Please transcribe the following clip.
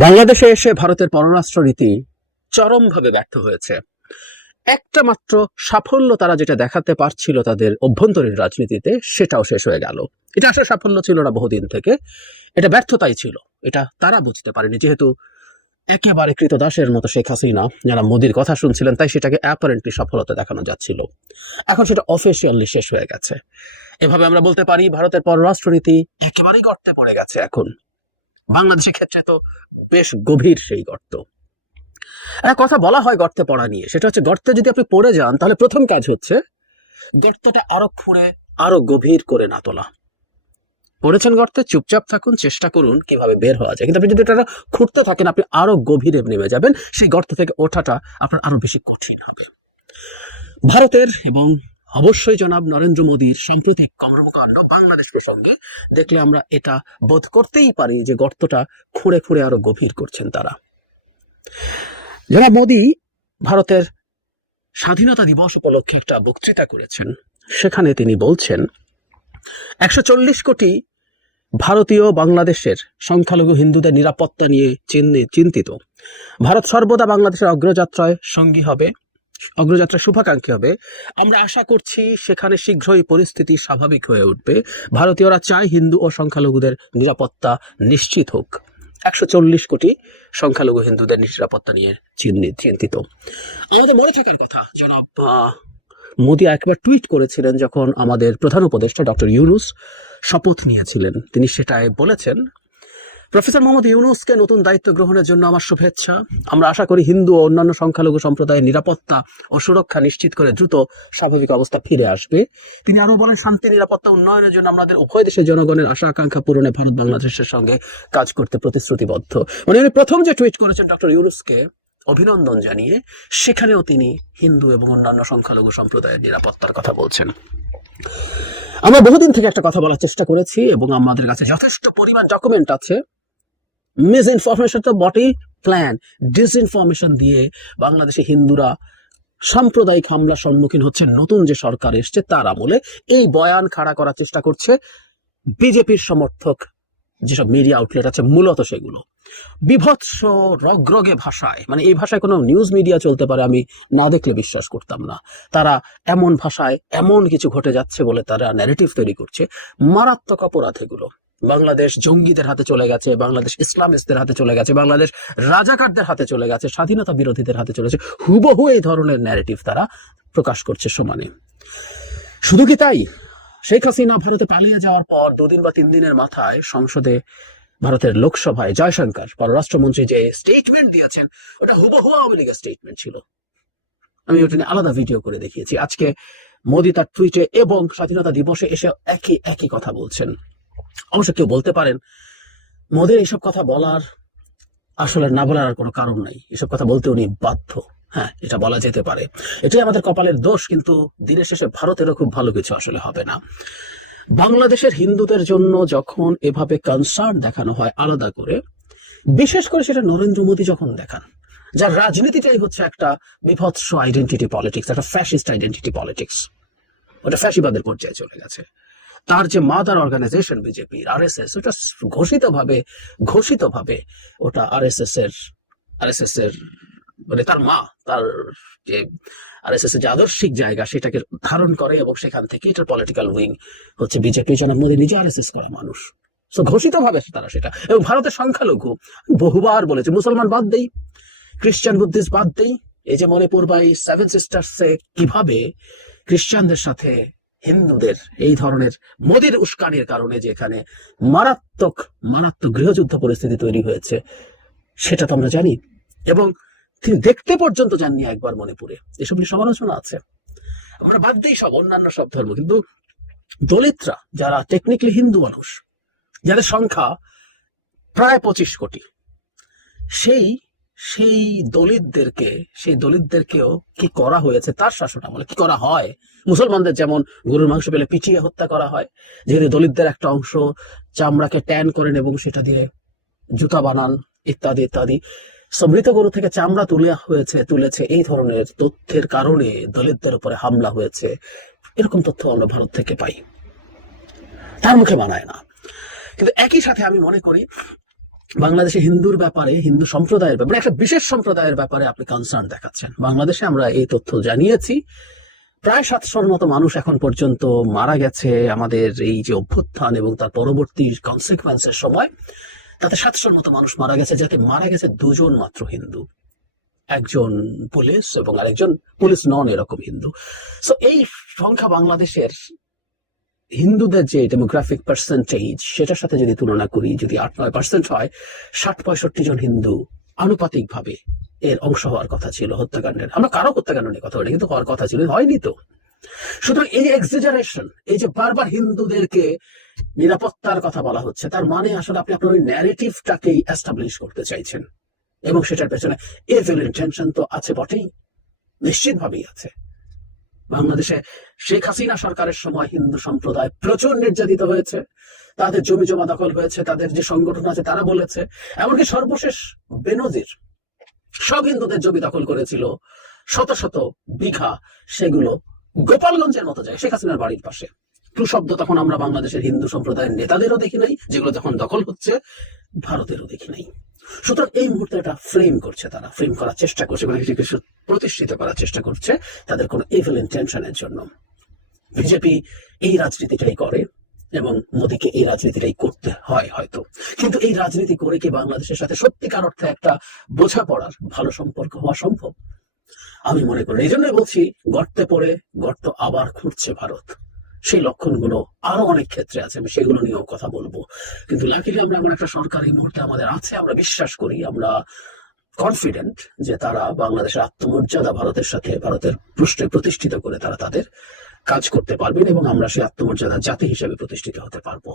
বাংলাদেশে এসে ভারতের পররাষ্ট্র নীতি চরমভাবে ব্যর্থ হয়েছে। একটা মাত্র সাফল্য তারা যেটা দেখাতে পারছিল তাদের অভ্যন্তরীণ রাজনীতিতে, সেটাও শেষ হয়ে গেল। এটা আসলে সাফল্য ছিল না বহুদিন থেকে, এটা ব্যর্থতাই ছিল। এটা তারা বুঝতে পারেনি, যেহেতু একেবারে কৃতদাসের মতো শেখ হাসিনা যারা মোদির কথা শুনছিলেন, তাই সেটাকে অ্যাপারেন্টলি সফলতা দেখানো যাচ্ছিল। এখন সেটা অফিসিয়ালি শেষ হয়ে গেছে। এভাবে আমরা বলতে পারি ভারতের পররাষ্ট্রনীতি একেবারেই গর্তে পড়ে গেছে। এখন বাংলাদেশের ক্ষেত্রে তো বেশ গভীর সেই গর্ত। একটা কথা বলা হয় গর্তে পড়া নিয়ে, সেটা হচ্ছে গর্তে যদি আপনি পড়ে যান তাহলে প্রথম কাজ হচ্ছে গর্তটা আরো খুঁড়ে আরো গভীর করে না তোলা। পড়েছেন গর্তে, চুপচাপ থাকুন, চেষ্টা করুন কিভাবে বের হওয়া যায়। কিন্তু আপনি যদি এটা খুঁড়তে থাকেন, আপনি আরো গভীরে নেমে যাবেন, সেই গর্ত থেকে ওঠাটা আপনার আরো বেশি কঠিন হবে। ভারতের এবং অবশ্যই জনাব নরেন্দ্র মোদীর সাম্প্রতিক কর্মকাণ্ড বাংলাদেশ প্রসঙ্গে দেখলে আমরা এটা বোধ করতেই পারি যে গর্তটা খুঁড়ে খুঁড়ে আরো গভীর করছেন তারা। জনাব মোদী ভারতের স্বাধীনতা দিবস উপলক্ষে একটা বক্তৃতা করেছেন। সেখানে তিনি বলছেন 140 কোটি ভারতীয় বাংলাদেশের সংখ্যালঘু হিন্দুদের নিরাপত্তা নিয়ে চিন্তিত। ভারত সর্বদা বাংলাদেশের অগ্রযাত্রায় সঙ্গী হবে, অগ্রযাত্রার শুভাকাঙ্ক্ষী হবে। আমরা আশা করছি সেখানে শীঘ্রই পরিস্থিতি স্বাভাবিক হয়ে উঠবে। ভারতীয়রা চায় হিন্দু ও সংখ্যালঘুদের নিরাপত্তা নিশ্চিত হোক। 140 কোটি সংখ্যালঘু হিন্দুদের নিরাপত্তা নিয়ে চিন্তিত। আমাদের মনে থাকার কথা, জনাব মোদী একবার টুইট করেছিলেন যখন আমাদের প্রধান উপদেষ্টা ডক্টর ইউনূস শপথ নিয়েছিলেন। তিনি সেটাই বলেছেন, প্রফেসর মোহাম্মদ ইউনূসকে নতুন দায়িত্ব গ্রহণের জন্য আমার শুভেচ্ছা। আমরা আশা করি হিন্দু ও অন্যান্য সংখ্যালঘু সম্প্রদায়ের নিরাপত্তা ও সুরক্ষা নিশ্চিত করে দ্রুত স্বাভাবিক অবস্থা ফিরে আসবে। তিনি আরো বলেন, শান্তি নিরাপত্তা উন্নয়নের জন্য আমাদের উভয় দেশের জনগণের আশা আকাঙ্ক্ষা পূরণে ভারত বাংলাদেশের সঙ্গে কাজ করতে প্রতিশ্রুতিবদ্ধ। মানে উনি প্রথম যে টুইট করেছেন ডক্টর ইউনূসকে অভিনন্দন জানিয়ে, সেখানেও তিনি হিন্দু এবং অন্যান্য সংখ্যালঘু সম্প্রদায়ের নিরাপত্তার কথা বলছেন। আমরা বহুদিন থেকে একটা কথা বলার চেষ্টা করেছি এবং আমাদের কাছে যথেষ্ট পরিমাণ ডকুমেন্ট আছে। মিস ইনফরমেশন তো বটেই, প্ল্যান ডিসইনফরমেশন দিয়ে বাংলাদেশে হিন্দুরা সাম্প্রদায়িক হামলার সম্মুখীন হচ্ছে। নতুন যে সরকার এসছে তার আমলে এই বয়ান খাড়া করার চেষ্টা করছে বিজেপির সমর্থক যেসব মিডিয়া আউটলেট আছে, মূলত সেগুলো বিভৎস রগরগে ভাষায়, মানে এই ভাষায় কোনো নিউজ মিডিয়া চলতে পারে আমি না দেখলে বিশ্বাস করতাম না। তারা এমন ভাষায় এমন কিছু ঘটে যাচ্ছে বলে তারা ন্যারেটিভ তৈরি করছে। মারাত্মক অপরাধ এগুলো। বাংলাদেশ জঙ্গিদের হাতে চলে গেছে, বাংলাদেশ ইসলামিস্টদের হাতে চলে গেছে, বাংলাদেশ রাজাকারদের হাতে চলে গেছে, স্বাধীনতা বিরোধীদের হাতে চলে গেছে। হুবহু এই ধরনের ন্যারেটিভ তারা প্রকাশ করছে সমানে। শুধু কি তাই, শেখ হাসিনা ভারতে পালিয়ে যাওয়ার পর 2 দিন বা 3 দিনের মাথায় সংসদে ভারতের লোকসভায় জয়শঙ্কর পররাষ্ট্রমন্ত্রী যে স্টেটমেন্ট দিয়েছেন, ওটা হুবহু আওয়ামী লীগের স্টেটমেন্ট ছিল। আমি ওটা নিয়ে আলাদা ভিডিও করে দেখিয়েছি। আজকে মোদী তার টুইটে এবং স্বাধীনতা দিবসে এসে একই কথা বলছেন। অবশ্য কেউ বলতে পারেন মোদীর এইসব কথা বলার আসলে না বলার আর কোনো কারণ নাই, এসব কথা বলতে উনি বাধ্য। হ্যাঁ, এটা বলা যেতে পারে, এটাই আমাদের কপালের দোষ। কিন্তু দিনের শেষে ভারতেরও খুব ভালো কিছু আসলে হবে না। বাংলাদেশের হিন্দুদের জন্য যখন এভাবে কনসার্ন দেখানো হয় আলাদা করে, বিশেষ করে সেটা নরেন্দ্র মোদী যখন দেখান, যার রাজনীতিটাই হচ্ছে একটা বিভৎস আইডেন্টিটি পলিটিক্স, একটা ফ্যাসিস্ট আইডেন্টিটি পলিটিক্স, ওটা ফ্যাসিবাদের পর্যায়ে চলে গেছে। তার যে মাদার অর্গানাইজেশন বিজেপির আরএসএস, ওটা ঘোষিতভাবে ওটা আরএসএস এর মানে তার মা, তার যে আরএসএস এর যে আদর্শিক জায়গা সেটাকে ধারণ করে এবং সেখান থেকে এটার পলিটিক্যাল উইং হচ্ছে বিজেপি। জনাব মোদী নিজে আরএসএস করে মানুষ, তো ঘোষিতভাবে তারা সেটা। এবং ভারতের সংখ্যালঘু বহুবার বলেছে, মুসলমান বাদ দেই, খ্রিস্টান বুদ্ধিস্ট বাদ দেই, এই যে মণিপুর বা এই 7 সিস্টার্সে কিভাবে খ্রিস্টানদের সাথে হিন্দুদের এই ধরনের মোদীর উস্কানির কারণে যে এখানে মারাত্মক গৃহযুদ্ধ পরিস্থিতি তৈরি হয়েছে, সেটা তো আমরা জানি। এবং তিনি দেখতে পর্যন্ত যাননি একবার মণিপুরে। এসব নিয়ে সমালোচনা আছে। আমরা বাদ দিই সব অন্যান্য সব ধর্ম, কিন্তু দলিতরা যারা টেকনিক্যালি হিন্দু মানুষ, যাদের সংখ্যা প্রায় 25 কোটি, সেই দলিতদেরকেও কি করা হয়েছে তার শাসন আমলে, কি করা হয়। মুসলমানদের যেমন গরুর মাংস পেলে পিটিয়ে হত্যা করা হয়, যেখানে দলিতদের একটা অংশ চামড়াকে ট্যান করেন এবং সেটা দিয়ে জুতা বানান ইত্যাদি ইত্যাদি। মৃত গরু থেকে চামড়া তুলেছে এই ধরনের তথ্যের কারণে দলিতদের উপরে হামলা হয়েছে, এরকম তথ্য আমরা ভারত থেকে পাই। তার মুখে মানায় না। কিন্তু একই সাথে আমি মনে করি বাংলাদেশে হিন্দুর ব্যাপারে, হিন্দু সম্প্রদায়ের ব্যাপারে, একটা বিশেষ সম্প্রদায়ের ব্যাপারে আপনি কনসার্ন দেখাচ্ছেন। বাংলাদেশে আমরা এই তথ্য জানিয়েছি, প্রায় 700-র মতো মানুষ এখন পর্যন্ত মারা গেছে আমাদের এই যে অভ্যুত্থান এবং তার পরবর্তী কনসিকুয়েন্সের সময়। তাতে 700-র মতো মানুষ মারা গেছে, যাতে মারা গেছে 2 জন মাত্র হিন্দু, একজন পুলিশ এবং আরেকজন পুলিশ নন এরকম হিন্দু। সো এই সংখ্যা বাংলাদেশের হিন্দুদের যে ডেমোগ্রাফিক পার্সেন্টেজ সেটার সাথে যদি তুলনা করি, যদি 8-9% হয়, 60-65 জন হিন্দু আনুপাতিকভাবে এর অংশ হওয়ার কথা ছিল হত্যাকাণ্ডের। আমরা কারো হত্যাকাণ্ড নিয়ে কথা বলি, কিন্তু হওয়ার কথা ছিল, হয়নি তো। সুতরাং এই এক্সাজারেশন, এই যে বারবার হিন্দুদেরকে নিরাপত্তার কথা বলা হচ্ছে, তার মানে আসলে আপনি আপনার ওই ন্যারেটিভটাকেই এস্টাবলিশ করতে চাইছেন, এবং সেটার পেছনে এভিল ইন্টেনশন তো আছে বটেই, নিশ্চিতভাবেই আছে। বাংলাদেশে শেখ হাসিনা সরকারের সময় হিন্দু সম্প্রদায় প্রচুর নির্যাতিত হয়েছে, তাদের জমি জমা দখল হয়েছে, তাদের যে সংগঠন আছে তারা বলেছে, এমনকি সর্বশেষ বেনজির সব হিন্দুদের জমি দখল করেছিল, শত শত বিঘা, সেগুলো গোপালগঞ্জের মতো যায়, শেখ হাসিনার বাড়ির পাশে। টু শব্দ তখন আমরা বাংলাদেশের হিন্দু সম্প্রদায়ের নেতাদেরও দেখি নাই, যেগুলো যখন দখল হচ্ছে ভারতেরও দেখি নাই। সুতরাং এই মুহূর্তে এটা ফ্রেম করছে, তারা ফ্রেম করার চেষ্টা করছে, মানে কিছু প্রতিষ্ঠিত করার চেষ্টা করছে তাদের কোনো ইভিল ইন্টেনশনের জন্য। বিজেপি এই রাজনীতিটাই করে এবং মোদীকে এই রাজনীতিটাই করতে হয় হয়তো, কিন্তু এই রাজনীতি করে কি বাংলাদেশের সাথে সত্যিকার অর্থে একটা বোঝাপড়ার ভালো সম্পর্ক হওয়া সম্ভব? আমি মনে করি। এই জন্যই বলছি, গর্তে পড়ে গর্ত আবার খুঁড়ছে ভারত। সেই লক্ষণগুলো আরো অনেক ক্ষেত্রে আছে, আমি সেগুলো নিয়েও কথা বলবো। কিন্তু লাকিলি আমরা এমন একটা সরকার এই মুহূর্তে আমাদের আছে, আমরা বিশ্বাস করি, আমরা কনফিডেন্ট যে তারা বাংলাদেশের আত্মমর্যাদা ভারতের সাথে, ভারতের পৃষ্ঠে প্রতিষ্ঠিত করে তারা তাদের কাজ করতে পারবেন, এবং আমরা সেই আত্মমর্যাদা জাতি হিসেবে প্রতিষ্ঠিত হতে পারবো।